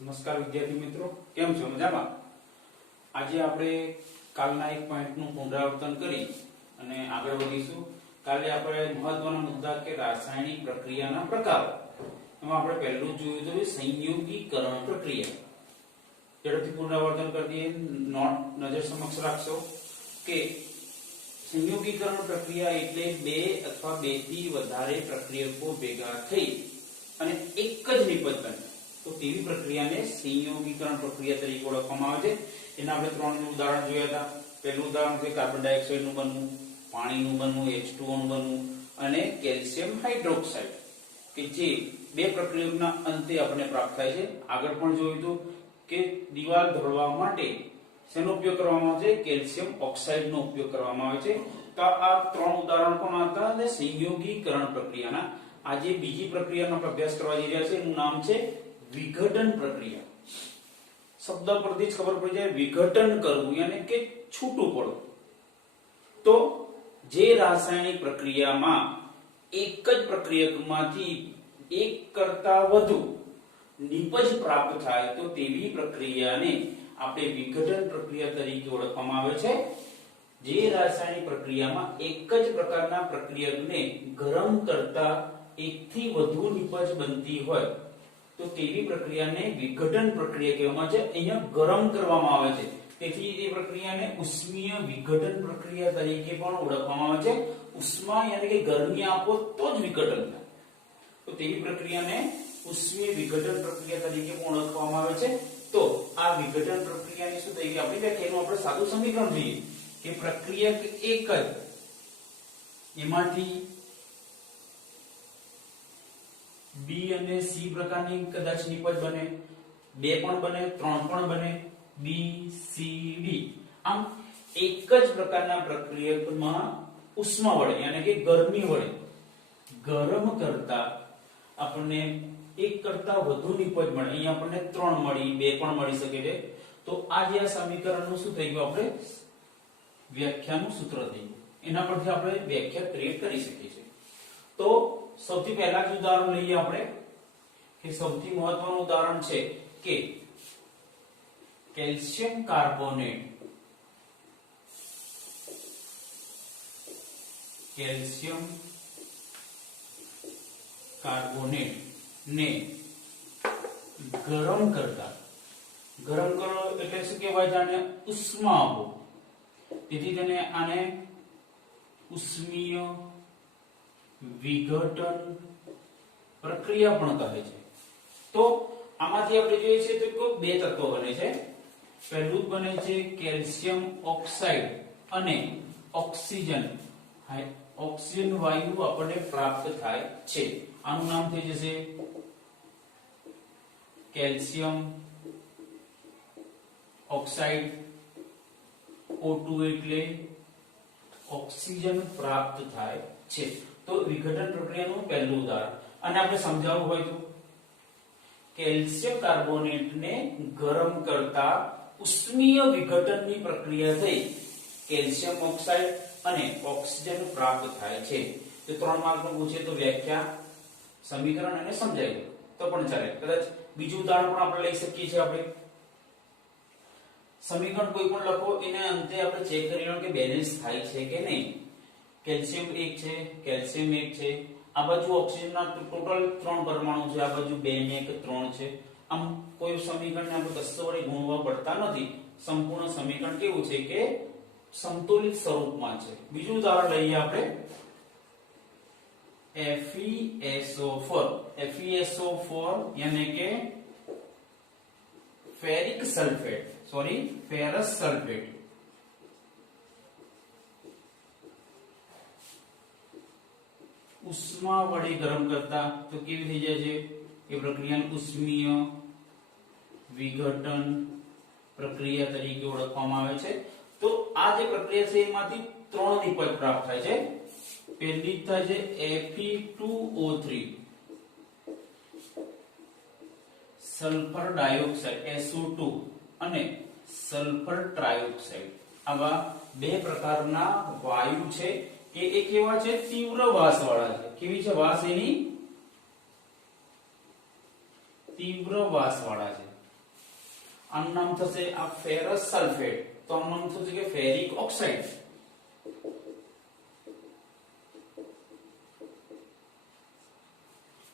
નમસ્કાર વિદ્યાર્થી મિત્રો, કેમ છો? મજામાં? આજે આપણે કાલના એક પોઈન્ટનું પુનરાવર્તન કરી અને આગળ વધીશું. કાલે આપણે મહત્વના મુદ્દા કે રાસાયણિક પ્રક્રિયાના પ્રકારો, એમાં આપણે પહેલું જોયું હતું સંયોગીકરણ પ્રક્રિયા. ઝડપથી પુનરાવર્તન કરી દઈએ. નજર સમક્ષ રાખશો કે સંયોગીકરણ પ્રક્રિયા એટલે બે અથવા બેથી વધારે પ્રક્રિયકો ભેગા થઈ અને એક જ નિપજ બને તો તેવી પ્રક્રિયાને સંયોગીકરણ પ્રક્રિયા તરીકે ઓળખવામાં આવે છે. એના આપણે ત્રણ ઉદાહરણ જોયા હતા. પહેલું ઉદાહરણ છે કાર્બન ડાયોક્સાઇડ નું બનવું, પાણીનું બનવું H2O નું બનવું અને કેલ્શિયમ હાઇડ્રોક્સાઇડ કે જે બે પ્રક્રિયાના અંતે આપણને પ્રાપ્ત થાય છે. આગળ પણ જોયું હતું કે દીવાલ ઢળવા માટે શેનો ઉપયોગ કરવામાં આવે છે? કેલ્શિયમ ઓક્સાઇડ નો ઉપયોગ કરવામાં આવે છે. તો આ ત્રણ ઉદાહરણ પણ હતા અને સંયોગીકરણ પ્રક્રિયાના. આજે બીજી પ્રક્રિયાનો અભ્યાસ કરવા જઈ રહ્યા છે. એનું નામ છે વિઘટન પ્રક્રિયા. શબ્દ પરથી જ ખબર પડી જાય, વિઘટન કરવું યાની કે છૂટું પડવું. તો જે રાસાયણિક પ્રક્રિયામાં એક જ પ્રક્રિયકમાંથી એક કરતા વધુ નિપજ પ્રાપ્ત થાય તો તેવી પ્રક્રિયાને આપણે વિઘટન પ્રક્રિયા તરીકે ઓળખવામાં આવે છે. જે રાસાયણિક પ્રક્રિયામાં એક જ પ્રકારના પ્રક્રિયકને ગરમ કરતા એકથી વધુ નિપજ બનતી હોય તો તેવી પ્રક્રિયાને વિઘટન પ્રક્રિયા કહેવામાં આવે છે. અહીંયા ગરમ કરવામાં આવે છે, તેથી તે પ્રક્રિયાને ઉષ્મીય વિઘટન પ્રક્રિયા તરીકે પણ ઓળખવામાં આવે છે. ઉષ્મા યાની કે ગરમી આપો તો જ વિઘટન થાય, તો તેવી પ્રક્રિયાને ઉષ્મીય વિઘટન પ્રક્રિયા તરીકે પણ ઓળખવામાં આવે છે. તો આ વિઘટન પ્રક્રિયાની શું થઈ ગઈ આપણી વ્યાખ્યા? એનું આપણે સાદું સમીકરણ જોઈએ કે પ્રક્રિયક એક જ એમાંથી બી અને સી પ્રકારની કદાચ નિપજ બને, બે પણ બને, ત્રણ પણ બને, બી સી ડી. આમ એક જ પ્રકારના પ્રક્રિયકમાં ઉષ્મા વડે યાની કે ગરમી વડે ગરમ કરતા આપણને એક કરતા વધુ નિપજ મળે. અહીંયા આપણને ત્રણ મળી, બે પણ મળી શકે છે. તો આ જે સમીકરણનું શું થઈ ગયું? આપણે વ્યાખ્યાનું સૂત્ર થઈ ગયું. એના પરથી આપણે વ્યાખ્યા ક્રિએટ કરી શકીએ છીએ. તો સૌથી પહેલા જ ઉદાહરણ લઈએ આપણે કે સૌથી મહત્વનું ઉદાહરણ છે કે કેલ્શિયમ કાર્બોનેટ ને ગરમ કરો એટલે શું કહેવાય? જાણે ઉષ્મા આપો, તેથી તેને આને ઉષ્મીય વિઘટન પ્રક્રિયા પણ કહે છે. તો આમાંથી આપણે જોઈએ છે તો બે તત્વો બને છે. પહેલું બને છે કેલ્શિયમ ઓક્સાઇડ અને ઓક્સિજન વાયુ આપણને પ્રાપ્ત થાય છે. આનું નામ થઈ જશે કેલ્શિયમ ઓક્સાઇડ. O2 એટલે ઓક્સિજન પ્રાપ્ત થાય છે. તો વિઘટન પ્રક્રિયાનું પહેલું ઉદાહરણ. અને આપણે સમજાવવું હોય તો કેલ્શિયમ કાર્બોનેટને ગરમ કરતા ઉષ્મીય વિઘટનની પ્રક્રિયા થઈ કેલ્શિયમ ઓક્સાઇડ અને ઓક્સિજન પ્રાપ્ત થાય છે. તો 3 માર્કનું પૂછે તો વ્યાખ્યા, સમીકરણ અને સમજાવી તો પણ ચાલે. કદાચ બીજું ઉદાહરણ પણ આપણે લઈ શકીએ છીએ. આપણે સમીકરણ કોઈ પણ લખો, એને અંતે આપણે ચેક કરી લેવાનું કે બેલેન્સ થાય છે કે નહીં. કેલ્શિયમ 1 છે, કેલ્શિયમ 1 છે, આ બાજુ ઓક્સિજનના ટોટલ 3 પરમાણુ છે, આ બાજુ 2 ને 1 3 છે. આમ કોઈ સમીકરણને આપણે કશો વડે ગુણવા પડતા નથી. સંપૂર્ણ સમીકરણ કેવું છે કે સંતુલિત સ્વરૂપમાં છે. બીજું ઉદાહરણ લઈએ આપણે FeSO4 યાની કે ફેરસ સલ્ફેટ. ઉષ્મા વડે ગરમ કરતા તો કેવી થઈ જાય છે? એ પ્રક્રિયાને ઉષ્મીય વિઘટન પ્રક્રિયા તરીકે ઓળખવામાં આવે છે. તો આ જે પ્રક્રિયા છે એમાંથી 3 નિપજ પ્રાપ્ત થાય છે. પહેલી થાય છે Fe2O3 સલ્ફર ડાયોક્સાઇડ SO2 અને સલ્ફર ટ્રાયોક્સાઇડ. આવા બે પ્રકારના વાયુ છે કે એ કેવા છે? તીવ્ર વાસ વાળા છે. કેવી છે વાસ એની? તીવ્ર વાસ વાળા છે. આનું નામ થશે આ ફેરસ સલ્ફેટ, તો આનું નામ થશે કે ફેરિક ઓક્સાઇડ.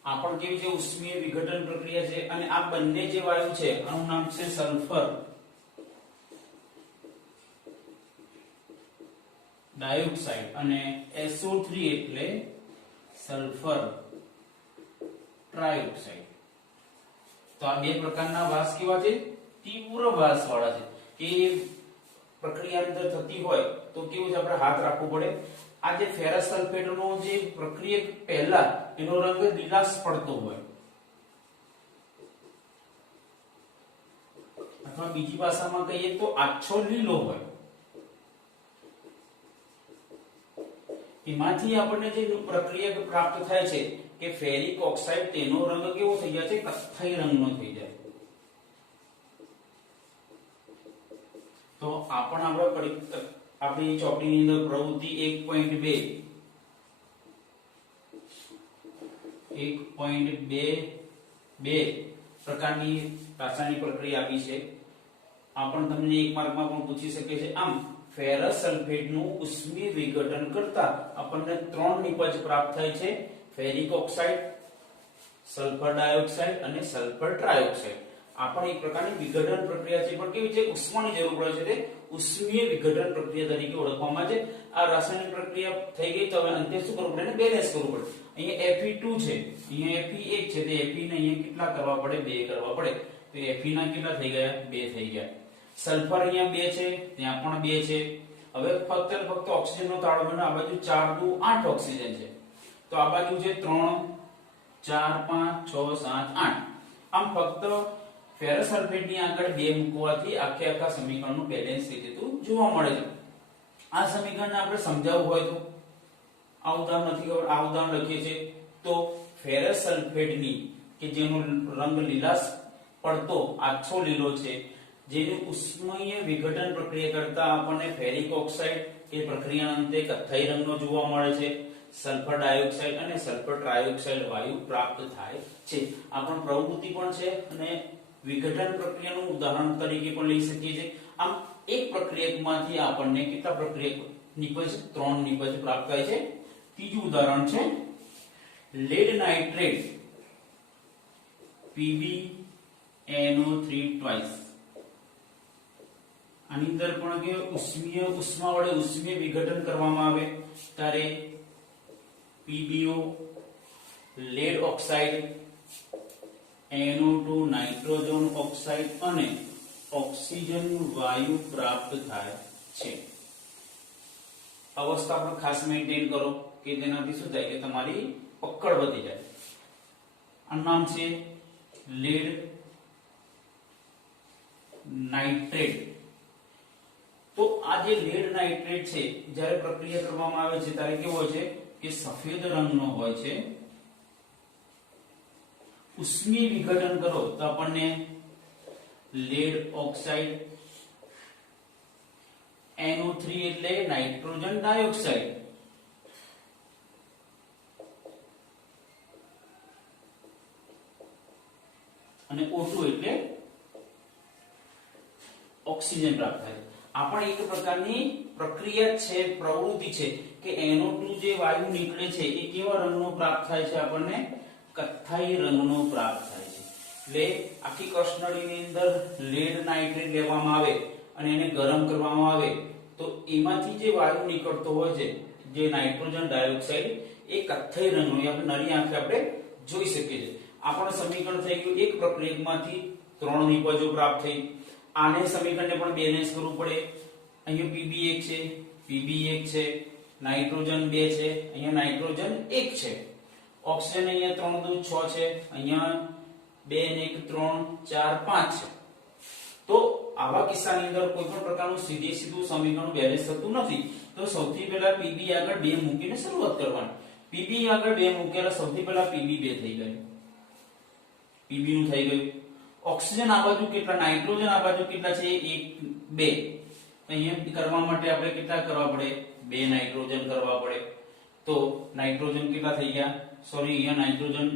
આ પણ કેવી છે ઉષ્મીય વિઘટન પ્રક્રિયા છે. અને આ બંને જે વાયુ છે આનું નામ છે સલ્ફર ડાયોક્સાઇડ અને SO3 એટલે સલ્ફર ટ્રાયોક્સાઇડ. તો આ બે પ્રકારના વાસ કેવા છે? તીવ્ર વાસ વાળા છે. કે પ્રક્રિયા અંદર થતી હોય તો કેવું છે આપણે હાથ રાખવું પડે. આ જે ફેરસ સલ્ફેટનો જે પ્રક્રિયા પહેલા એનો રંગ લીલાશ પડતો હોય અથવા બીજી ભાષામાં કહીએ તો આછો લીલો હોય, એમાંથી આપણને જે પ્રક્રિયા પ્રાપ્ત થાય છે કે ફેરિક ઓક્સાઇડ, તેનો રંગ કેવો થઈ જાય છે? કથ્થઈ રંગનો થઈ જાય. તો આપણ આપણી ચોપડીની અંદર પ્રવૃત્તિ 1.2 પ્રકારની રાસાયણિક પ્રક્રિયા આપી છે. આ પણ તમને એક માર્કમાં પણ પૂછી શકે છે. આમ ફેરસ સલ્ફેટનું ઉષ્મીય વિઘટન કરતા આપણને 3 નિપજ પ્રાપ્ત થાય છે: ફેરિક ઓક્સાઇડ, સલ્ફર ડાયોક્સાઇડ અને સલ્ફર ટ્રાયોક્સાઇડ. આ પણ એક પ્રકારની વિઘટન પ્રક્રિયા છે, પણ કેવી છે? ઉષ્માની જરૂર પડે છે, તે ઉષ્મીય વિઘટન પ્રક્રિયા તરીકે ઓળખવામાં છે. આ રાસાયણિક પ્રક્રિયા થઈ ગઈ તો હવે અંતે શું કરવું પડે? બેલેન્સ કરવું પડે. અહીંયા Fe2 છે, અહીંયા Fe1 છે, તો Fe ને અહીંયા કેટલા કરવા પડે? 2 કરવા પડે. તો Fe ના કેટલા થઈ ગયા? 2 થઈ ગયા. સલ્ફર અહીંયા 2 છે, ત્યાં પણ 2 છે. હવે ફક્ત ને ફક્ત ઓક્સિજનનો તાળો બને. આ બાજુ 4 દુ 8 ઓક્સિજન છે, તો આ બાજુ છે 3 4 5 6 7 8. આમ ફક્ત ફેરસ સલ્ફેટની આગળ 2 મૂકવાથી આખા સમીકરણનું બેલેન્સ થઈ જતું જોવા મળે છે. આ સમીકરણને આપણે સમજાવવું હોય તો આ ઉદાહરણ નથી ખબર, આ ઉદાહરણ લખીએ છીએ તો ફેરસ સલ્ફેટની કે જેનો રંગ લીલાશ પડતો આછો લીલો છે, જેની ઉષ્મીય વિઘટન પ્રક્રિયા કરતા આપણને ફેરિક ઓક્સાઇડ કે પ્રક્રિયાના અંતે કથ્થઈ રંગનો જોવા મળે છે, સલ્ફર ડાયોક્સાઇડ અને સલ્ફર ટ્રાયોક્સાઇડ વાયુ પ્રાપ્ત થાય છે. આ પણ પ્રવૃત્તિ પણ છે અને વિઘટન પ્રક્રિયાનું ઉદાહરણ તરીકે પણ લઈ શકીએ છીએ. આમ એક પ્રક્રિયકમાંથી આપણને કેટલા પ્રક્રિયક નિપજ? 3 નિપજ પ્રાપ્ત થાય છે. ત્રીજું ઉદાહરણ છે લેડ નાઇટ્રેટ PbNO3 ટ્વાઇસ. આની અંદર પણ કે ઉષ્મા વડે ઉષ્મીય વિઘટન કરવામાં આવે ત્યારે PbO, lead oxide, NO2 nitrogen oxide અને ઓક્સિજન વાયુ પ્રાપ્ત થાય છે. અવસ્થા પણ ખાસ મેન્ટેન કરો કે તેનાથી શું થાય કે તમારી પકડ વધી જાય. આ નામ છે લેડ નાઇટ્રેટ. તો આ જે લેડ નાઇટ્રેટ છે, જ્યારે પ્રક્રિયા કરવામાં આવે છે ત્યારે કેવો હોય છે કે સફેદ રંગનો હોય છે. ઉષ્મીય વિઘટન કરો તો આપણને લેડ ઓક્સાઇડ, NO3 એટલે નાઇટ્રોજન ડાયોક્સાઇડ, અને O2 એટલે ઓક્સિજન પ્રાપ્ત થાય. આ પણ એક પ્રકારની પ્રક્રિયા છે, પ્રવૃત્તિ છે કે NO2 જે વાયુ નીકળે છે એ કેવા રંગનો પ્રાપ્ત થાય છે? આપણને કથ્થઈ રંગનો પ્રાપ્ત થાય છે. એટલે આખી કસનળીની અંદર લેડ નાઇટ્રેટ લેવામાં આવે અને એને ગરમ કરવામાં આવે તો એમાંથી જે વાયુ નીકળતો હોય છે, જે નાઇટ્રોજન ડાયોક્સાઇડ, એ કથ્થઈ રંગનો આપણે નરી આંખે આપણે જોઈ શકીએ છીએ. આપણને સમીકરણ થઈ ગયું એક પ્રક્રિયકમાંથી 3 નિપજો પ્રાપ્ત થઈ. આને સમીકરણને પણ બેલેન્સ કરવું પડે. અહીંયા Pb1 છે, Pb1 છે, નાઇટ્રોજન 2 છે, અહીંયા નાઇટ્રોજન 1 છે, ઓક્સિજન અહીંયા 3 દુ 6 છે, અહીંયા 2 ને 1 3 4 5 છે. તો આવા કિસ્સાની અંદર કોઈ પણ પ્રકારનું સીધું સમીકરણ બેલેન્સ થતું નથી. તો સૌથી પહેલા Pb આગળ 2 મૂકીને શરૂઆત કરવાની. Pb આગળ 2 મૂકેલા સૌથી પહેલા Pb2 થઈ ગયું, Pb નું થઈ ગયું. ઓક્સિજન આ બાજુ કેટલા, નાઇટ્રોજન આ બાજુ કેટલા છે? 1 2. અહીંયા કરવા માટે આપણે કેટલા કરવા પડે? 2 નાઇટ્રોજન કરવા પડે. તો નાઇટ્રોજન કેટલા થઈ ગયા? સોરી, અહીંયા નાઇટ્રોજન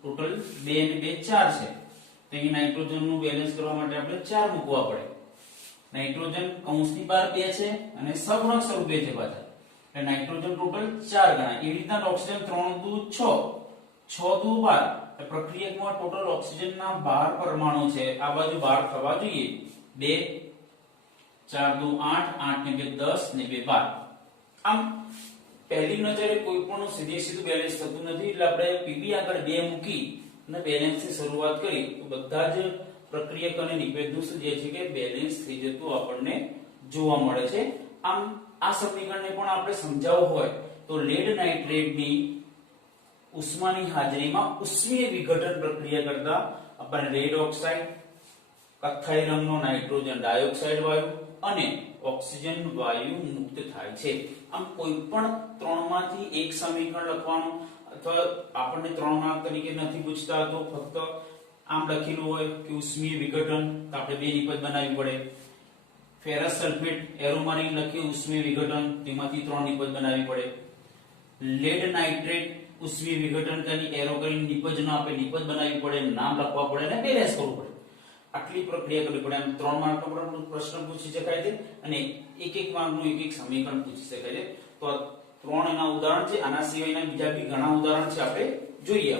ટોટલ 2 અને 2 4 છે. તો અહીં નાઇટ્રોજનનું બેલેન્સ કરવા માટે આપણે 4 મૂકવા પડે. નાઇટ્રોજન કૌંસની બહાર 2 છે અને સહગુણક સ્વરૂપે છે પાછા, એટલે નાઇટ્રોજન ટોટલ 4 ગણા. એવી રીતના ઓક્સિજન 3 દુ 6, 6 દુ 12. પ્રક્રિયકમાં ટોટલ ઓક્સિજનના 12 પરમાણુ છે. આ બાજુ 12 થવા જોઈએ. 2 4 દુ 8, 8 ને 2 10 ને 2 12. આમ પહેલી નજરે કોઈ પણ સીધે સીધું બેલેન્સ થતું નથી, એટલે આપણે પીબી આગળ 2 મૂકી અને બેલેન્સ થી શરૂઆત કરી તો બધા જ પ્રક્રિયક અને નિવેદનું શું જે છે કે બેલેન્સ થઈ જતું આપણને જોવા મળે છે. આમ આ સમીકરણને પણ આપણે સમજાવવું હોય તો લેડ નાઇટ્રેટની ઉષ્માની હાજરીમાં ઉષ્મીય વિઘટન પ્રક્રિયા કરતા આપણને લેડ ઓક્સાઇડ, કથ્થાઈ રંગનો નાઇટ્રોજન ડાયોક્સાઇડ વાયુ અને ઓક્સિજન વાયુ મુક્ત થાય છે. આમ કોઈ પણ ત્રણમાંથી એક સમીકરણ લખવાનું, અથવા આપણને 3 માર્ક તરીકે નથી પૂછતા તો ફક્ત આમ લખેલું હોય કે ઉષ્મીય વિઘટન તો આપણે 2 નિપજ બનાવવી પડે. ફેરસ સલ્ફેટ એરો મારીને લખીએ ઉષ્મીય વિઘટન, તેમાંથી 3 નિપજ બનાવવી પડે. લેડ નાઇટ્રેટ ઉષ્મીય વિઘટન કરી એરો કરીને નિપજ ન આપે, નિપજ બનાવવી પડે, નામ લખવા પડે અને બેલેન્સ કરવું પડે. આટલી પ્રક્રિયા કરવી પડે. એમ 3 માર્કનો પ્રશ્ન પૂછી શકાય છે અને એક માર્કનું એક સમીકરણ પૂછી શકાય છે. તો 3 એના ઉદાહરણ છે. આના સિવાયના બીજા બી ઘણા ઉદાહરણ છે, આપણે જોઈએ.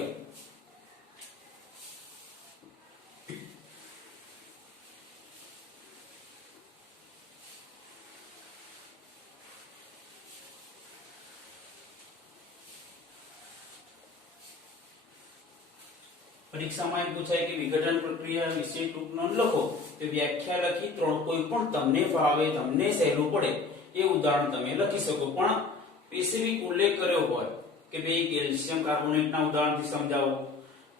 પરીક્ષામાં એમ પૂછાય કે વિઘટન પ્રક્રિયા વિશે ટૂંક નોંધ લખો. તો વ્યાખ્યા લખી કોઈ પણ તમને ફાવે, તમને સહેલું પડે એ ઉદાહરણ તમે લખી શકો. પણ સ્પેસિફિક ઉલ્લેખ કર્યો હોય કે ભાઈ કેલ્શિયમ કાર્બોનેટના ઉદાહરણથી સમજાવો,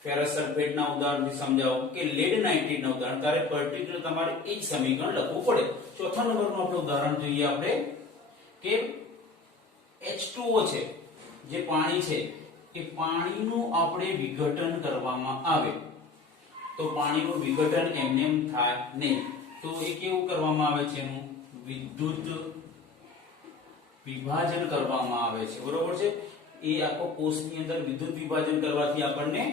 ફેરસ સલ્ફેટના ઉદાહરણથી સમજાવો કે લેડ નાઇટ્રેટના ઉદાહરણ, ત્યારે પર્ટિક્યુલર તમારે એ જ સમીકરણ લખવું પડે. ચોથા નંબરનું આપણે ઉદાહરણ જોઈએ આપણે કે H2O છે, જે પાણી છે, કે પાણીનું આપણે વિઘટન કરવામાં આવે તો પાણીનું વિઘટન એમ થાય નહીં. તો એ કેવું કરવામાં આવે છે? એનું વિદ્યુત વિભાજન કરવામાં આવે છે. બરોબર છે. એ આખો કોષની અંદર વિદ્યુત વિભાજન કરવાથી આપણને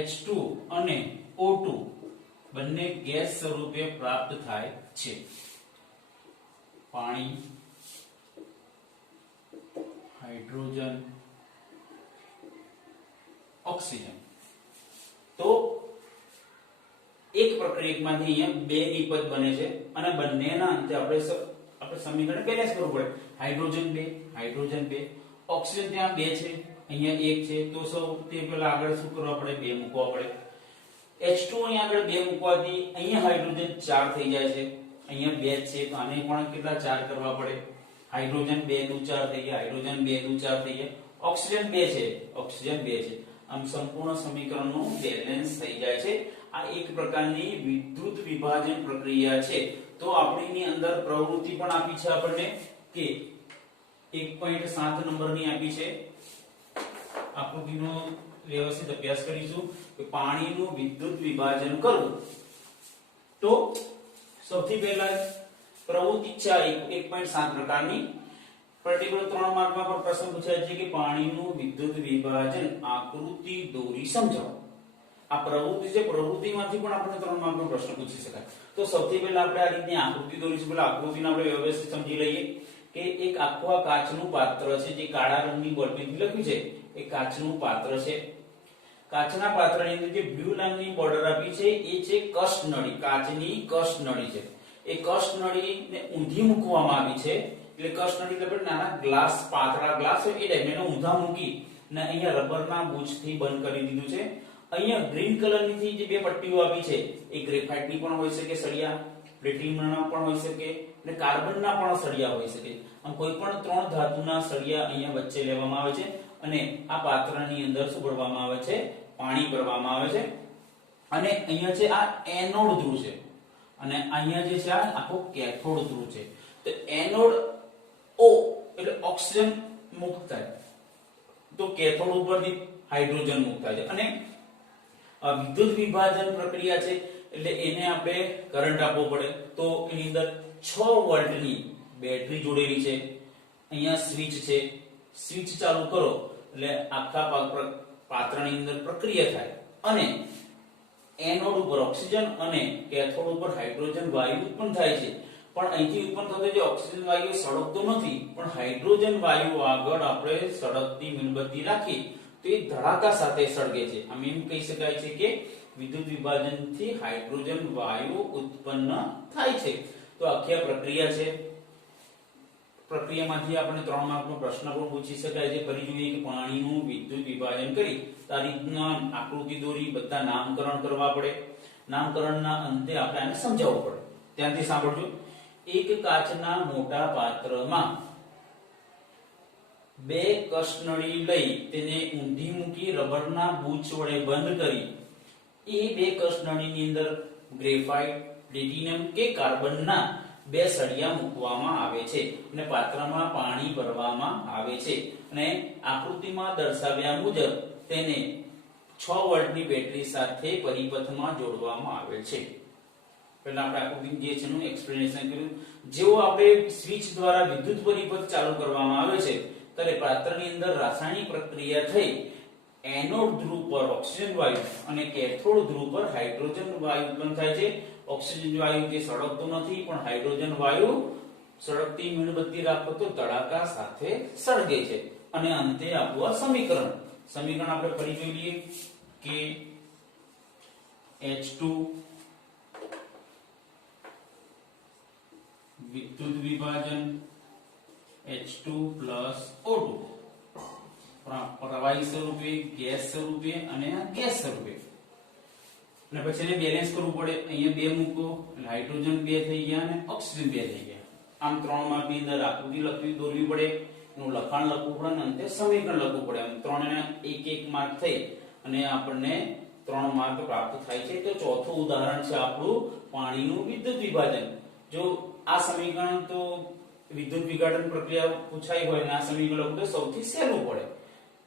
H2 અને O2 બંને ગેસ સ્વરૂપે પ્રાપ્ત થાય છે. પાણી, હાઇડ્રોજન, ઓક્સિજન. તો એક પ્રક્રિયકમાંથી અહીંયા 2 નિપજ બને છે અને બંનેના અંતે આપણે સમીકરણ બેલેન્સ કરવું પડે. હાઇડ્રોજન 2, હાઇડ્રોજન 2, ઓક્સિજન ત્યાં 2 છે, અહીંયા 1 છે. તો સૌથી પહેલા આગળ શું કરવા પડે? 2 મૂકવા પડે. H2 અહીંયા આગળ 2 મૂકવાથી અહીંયા હાઇડ્રોજન 4 થઈ જાય છે, અહીંયા 2 છે તો આને પણ કેટલા 4 કરવા પડે. હાઇડ્રોજન 2 દુ 4 થઈ ગયા, હાઇડ્રોજન 2 દુ 4 થઈ ગયા, ઓક્સિજન 2 છે, ઓક્સિજન 2 છે. આમ સંપૂર્ણ સમીકરણનું બેલેન્સ થઈ જાય છે. આ એક પ્રકારની વિદ્યુત વિભાજન પ્રક્રિયા છે. તો આપણીની અંદર પ્રવૃત્તિ પણ આપી છે આપણને કે 1.7 નંબરની આપી છે. આકૃતિનો વ્યવસ્થિત અભ્યાસ કરીશું કે પાણીનું વિદ્યુત વિભાજન કરવું. તો સૌથી પહેલા પ્રવૃત્તિ છે 1.7 પ્રકારની. પર્ટિક્યુલર 3 માર્કમાં પર પ્રશ્ન પૂછાય છે કે પાણીનું વિદ્યુત વિભાજન આકૃતિ દોરી સમજાવો. આ પ્રવૃત્તિ છે, પ્રવૃત્તિમાંથી પણ આપણે 3 માર્કનો પ્રશ્ન પૂછી શકાય. તો સૌથી પહેલા આપણે આ રીતની આકૃતિ દોરીશું. પહેલા આકૃતિને આપણે વ્યવસ્થિત સમજી લઈએ કે એક આખું કાચનું પાત્ર છે, જે કાળા રંગની બોલપેનથી લખ્યું છે. એ કાચનું પાત્ર છે. કાચના પાત્રની અંદર જે બ્લુ રંગની બોર્ડર આપી છે એ છે કષ્ટ નળી, કાચની કષ્ટ નળી છે. એ કષ્ટ નળીને ઊંધી મૂકવામાં આવી છે. એટલે કષ્ટ નળી એટલે નાના ગ્લાસ, પાતળા ગ્લાસ હોય એ ટાઈપ એને ઊંધા મૂકી અને અહીંયા રબરના બુચથી બંધ કરી દીધું છે. અહીંયા ગ્રીન કલરની જે 2 પટ્ટીઓ આપી છે એ ગ્રેફાઇટની પણ હોઈ શકે સળિયા, પ્લેટિનમના પણ હોઈ શકે અને કાર્બનના પણ સળિયા હોઈ શકે. આમ કોઈ પણ 3 ધાતુના સળિયા અહીંયા વચ્ચે લેવામાં આવે છે અને આ પાત્રની અંદર શું ભરવામાં આવે છે? પાણી ભરવામાં આવે છે. અને અહીંયા છે આ એનોડ ધ્રુવ છે અને અહીંયા જે છે આ આખો કેથોડ ધ્રુવ છે. તો એનોડ O એટલે ઓક્સિજન મુક્ત થાય, તો કેથોડ ઉપરથી હાઇડ્રોજન મુક્ત થાય છે. અને વિદ્યુત વિભાજન પ્રક્રિયા છે એટલે એને આપણે કરંટ આપવો પડે. તો એની અંદર 6 વોલ્ટની બેટરી જોડેલી છે. અહીંયા સ્વિચ છે, સ્વિચ ચાલુ કરો એટલે આખા પાત્રની અંદર પ્રક્રિયા થાય અને એનોડ ઉપર ઓક્સિજન અને કેથોડ ઉપર હાઇડ્રોજન વાયુ ઉત્પન્ન થાય છે, પણ અહીંથી ઉત્પન્ન થતો જે ઓક્સિજન વાયુ સળગતો નથી, પણ હાઇડ્રોજન વાયુ આગળ આપણે સળગતી મીણબત્તી રાખી તો એ ધડાકા સાથે સળગે છે. આમ એમ કહી શકાય છે કે વિદ્યુત વિભાજનથી હાઇડ્રોજન વાયુ ઉત્પન્ન થાય છે. તો આખી આ પ્રક્રિયા છે. પ્રક્રિયામાંથી આપણે 3 માર્કનો પ્રશ્ન પણ પૂછી શકાય છે. ફરી જોઈએ કે પાણીનું વિદ્યુત વિભાજન કરી આ રીતના આકૃતિ દોરી બધા નામકરણ કરવા પડે. નામકરણના અંતે આપણે આને સમજાવવું પડે. ત્યાંથી સાંભળજો. એક કાચના મોટા પાત્રમાં 2 કસનળી લઈ તેને ઊંધી મૂકી રબરના બૂચ વડે બંધ કરી એ 2 કસનળીની અંદર ગ્રેફાઇટ, પ્લેટિનમ કે કાર્બનના 2 સળિયા મૂકવામાં આવે છે અને પાત્રમાં પાણી ભરવામાં આવે છે અને આકૃતિમાં દર્શાવ્યા મુજબ તેને 6 વોલ્ટની બેટરી સાથે પરિપથમાં જોડવામાં આવે છે. પહેલા આપણે આકૃતિ જે છે નું એક્સપ્લેનેશન કર્યું. જેવો આપણે સ્વિચ દ્વારા વિદ્યુત પરિપથ ચાલુ કરવામાં આવે છે ત્યારે પાત્રની અંદર રાસાયણિક પ્રક્રિયા થઈ એનોડ ધ્રુવ પર ઓક્સિજન વાયુ અને કેથોડ ધ્રુવ પર હાઇડ્રોજન વાયુ ઉત્પન્ન થાય છે. ઓક્સિજન વાયુ તે સળગતો નથી, પણ હાઇડ્રોજન વાયુ સળગતી મીણબત્તી રાખો તો ધડાકા સાથે સળગે છે. અને અંતે આપણું આ સમીકરણ આપણે ફરી જોઈ લઈએ કે H2 વિદ્યુત વિભાજન H2 O2 પ્રવાહી સ્વરૂપે, ગેસ સ્વરૂપે અને ગેસ સ્વરૂપે. અને પછી એને બેલેન્સ કરવું પડે. અહીંયા 2 મૂકો એટલે હાઇડ્રોજન 2 થઈ ગયા અને ઓક્સિજન 2 થઈ ગયા. આમ 3 માર્કની અંદર આકૃતિ લખવી દોરવી પડે, એનું લખાણ લખવું પડે અને અંતે સમીકરણ લખવું પડે. આમ 3 ને 1 માર્ક થઈ અને આપણને 3 માર્ક પ્રાપ્ત થાય છે. તો ચોથું ઉદાહરણ છે આપણું પાણીનું વિદ્યુત વિભાજન. જો આ સમીકરણ તો વિદ્યુત વિઘટન પ્રક્રિયા પૂછાઈ હોય અને આ સમીકરણ લખવું તો સૌથી સહેલું પડે.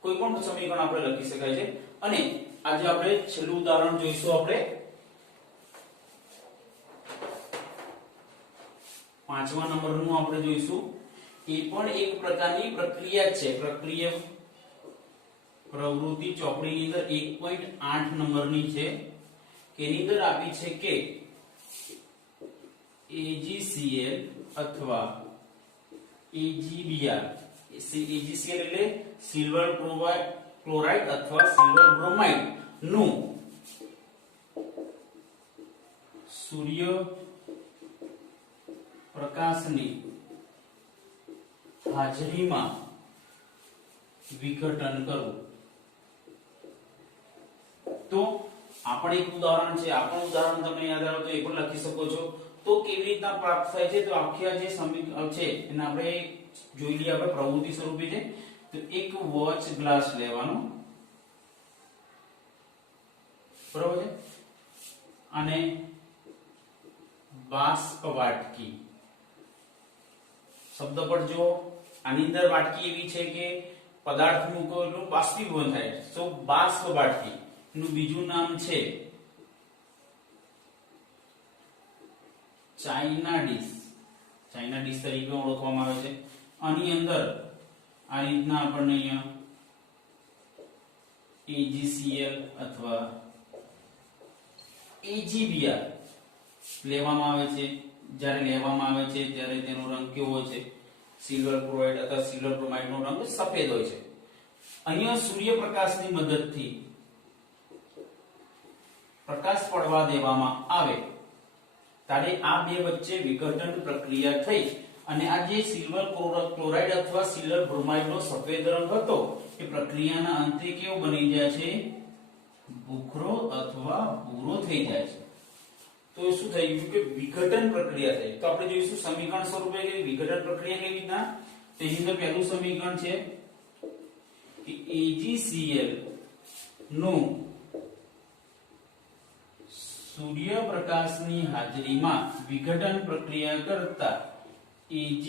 કોઈ પણ સમીકરણ આપણે લખી શકાય છે. અને આજે આપણે છેલ્લું ઉદાહરણ જોઈશું. આપણે 5મા નંબરનું આપણે જોઈશું. એ પણ એક પ્રકારની પ્રક્રિયા છે. પ્રક્રિયા પ્રવૃત્તિ ચોપડીની અંદર 1.8 નંબરની છે. એની અંદર આપી છે કે AgCl અથવા AgBr. AgCl એટલે સિલ્વર ક્લોરાઇડ અથવા સિલ્વર બ્રોમાઇડ નું સૂર્ય પ્રકાશની હાજરીમાં વિઘટન કરવું. તો આપણે એક ઉદાહરણ છે. આપણું ઉદાહરણ તમને યાદ આવે તો એ પણ લખી શકો છો. તો કેવી રીતના પ્રાપ્ત થાય છે? તો આખી આ જે સમીકરણ છે એને આપણે જોઈ લઈએ. આપણે પ્રવૃત્તિ સ્વરૂપે છે. તો એક વોચ ગ્લાસ લેવાનો, બરોબર છે, અને બાષ્પ વાટકી. શબ્દ પર જો આની અંદર વાટકી એવી છે કે પદાર્થ મૂકો એટલે બાષ્પીભવન થાય. તો બાષ્પ વાટકી નું બીજું નામ છે ચાઇના ડીશ. ચાઇના ડીશ તરીકે ઓળખવામાં આવે છે. આની અંદર આ રીતના આપણને અહીંયા AgCl અથવા AgBr લેવામાં આવે છે. જ્યારે લેવામાં આવે છે ત્યારે તેનો રંગ કેવો હોય છે? સિલ્વર ક્લોરાઇડ અથવા સિલ્વર બ્રોમાઇડ નો રંગ સફેદ હોય છે. અહીંયા સૂર્યપ્રકાશની મદદથી પ્રકાશ પડવા દેવામાં આવે ત્યારે આ 2 વચ્ચે વિઘટન પ્રક્રિયા થઈ અને આ જે સિલ્વર ક્લોરાઇડ અથવા સિલ્વર બ્રોમાઇડ નો સફેદ રંગ હતો એ પ્રક્રિયાના અંતે કેવો બની જાય છે? ભૂખરો અથવા ભૂરો થઈ જાય છે. તો શું થઈ ગયું કે વિઘટન પ્રક્રિયા થઈ. તો આપણે જોઈશું સમીકરણ સ્વરૂપે કે વિઘટન પ્રક્રિયા કેવી રીતના. તેની અંદર પહેલું સમીકરણ છે કે AgCl નું સૂર્યપ્રકાશની હાજરીમાં વિઘટન પ્રક્રિયા કરતા Ag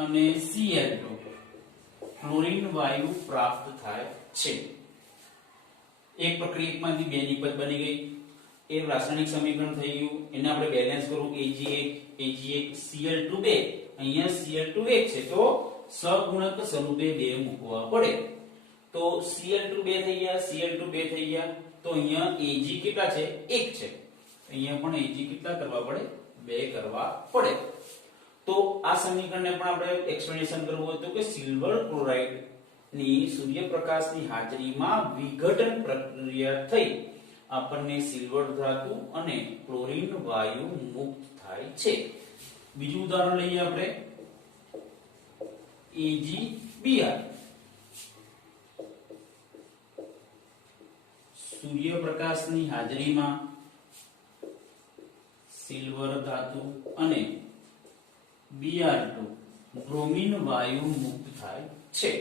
અને Cl2 ક્લોરીન વાયુ પ્રાપ્ત થાય છે. એક પ્રક્રિયામાંથી 2 નિપજ બની ગઈ. એ રાસાયણિક સમીકરણ થઈ ગયું. એને આપણે બેલેન્સ કરવું. Ag1 Cl2 2. અહીંયા Cl2 1 છે તો સહગુણક સ્વરૂપે 2 મૂકવા પડે. તો Cl2 2 થઈ ગયા, Cl2 2 થઈ ગયા. તો અહીંયા Ag કેટલા છે 1 છે, અહીંયા પણ Ag કેટલા કરવા પડે 2 કરવા પડે. તો આ સમીકરણને પણ આપણે એક્સપ્લેનેશન કરવું હોય તો કે સિલ્વર ક્લોરાઇડ ની સૂર્યપ્રકાશની હાજરીમાં વિઘટન પ્રક્રિયા થઈ આપણને સિલ્વર ધાતુ અને ક્લોરીન વાયુ મુક્ત થાય છે. બીજું ઉદાહરણ લઈએ આપણે AgBr. સૂર્યપ્રકાશની હાજરીમાં સિલ્વર ધાતુ અને Br2 બ્રોમિન વાયુ મુક્ત થાય છે.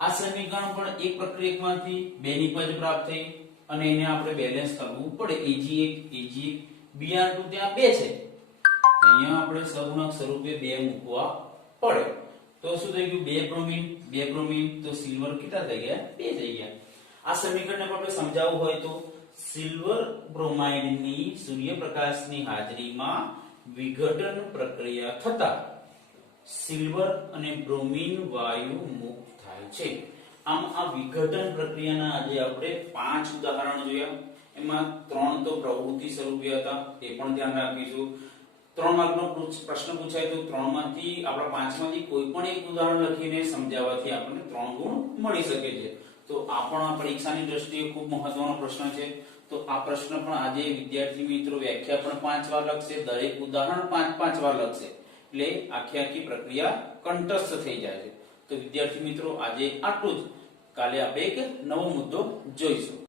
આ સમીકરણ પણ એક પ્રક્રિયકમાંથી બે નિપજ પ્રાપ્ત થઈ અને એને આપણે બેલેન્સ કરવું પડે. Ag1 Br2 ત્યાં 2 છે, અહીંયા આપણે સહગુણક સ્વરૂપે 2 મૂકવા પડે. તો શું થઈ ગયું 2 બ્રોમિન 2 બ્રોમિન, તો સિલ્વર કેટલા થઈ ગયા 2 થઈ ગયા. આ સમીકરણને આપણે સમજાવવું હોય તો સિલ્વર બ્રોમાઇડની સૂર્યપ્રકાશની હાજરીમાં વિઘટન પ્રક્રિયા થતા સિલ્વર અને બ્રોમિન વાયુ મુક્ત થાય છે. આમ આ વિઘટન પ્રક્રિયાના આજે આપણે 5 ઉદાહરણો જોયા. એમાં 3 તો પ્રવૃત્તિ સ્વરૂપે હતા, એ પણ ધ્યાન રાખીશું. 3 માર્કનો પ્રશ્ન પૂછાય તો 3 માંથી આપણા 5 માંથી કોઈ પણ એક ઉદાહરણ લખીને સમજાવવાથી આપણને 3 ગુણ મળી શકે છે. તો આ પણ પરીક્ષાની દ્રષ્ટિએ ખૂબ મહત્વનો પ્રશ્ન છે. તો આ પ્રશ્ન પણ આજે વિદ્યાર્થી મિત્રો વ્યાખ્યા પણ 5 વાર લખશે, દરેક ઉદાહરણ 5 વાર લખશે, એટલે આખી પ્રક્રિયા કંઠસ્થ થઈ જાય છે. તો વિદ્યાર્થી મિત્રો આજે આટલું જ. કાલે આપણે એક નવો મુદ્દો જોઈશું.